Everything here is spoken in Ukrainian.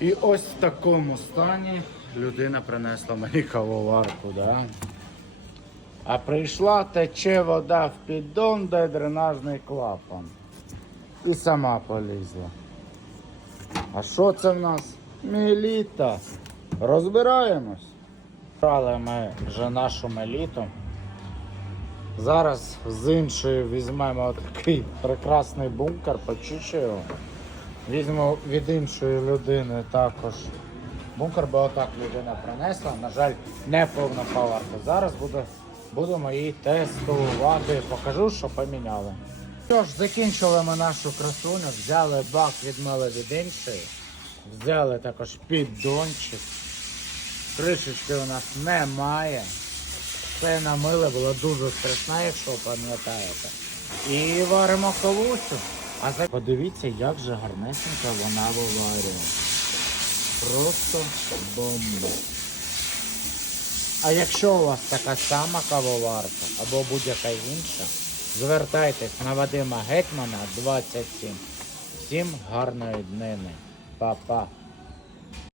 І ось в такому стані людина принесла мені кавоварку, да? А прийшла, тече вода в піддон, де дренажний клапан. І сама полізла. А що це в нас? Меліта. Розбираємось. Брали ми вже нашу меліту. Зараз з іншої візьмемо такий прекрасний бункер, почищу його. Візьму від іншої людини також бункер, бо отак людина принесла. На жаль, не повна паларка. Зараз буду, будемо її тестувати. Покажу, що поміняли. Що ж, закінчили ми нашу красуню, взяли бак, відмили від іншої, взяли також піддончик. Кришечки у нас немає. Це намили було дуже страшно, якщо пам'ятаєте. І варимо кавусю. А за... подивіться, як же гарнесенька вона виварює. Просто бомба. А якщо у вас така сама кавоварка або будь-яка інша, звертайтесь на Вадима Гетьмана 27. Всім гарної днини. Па-па.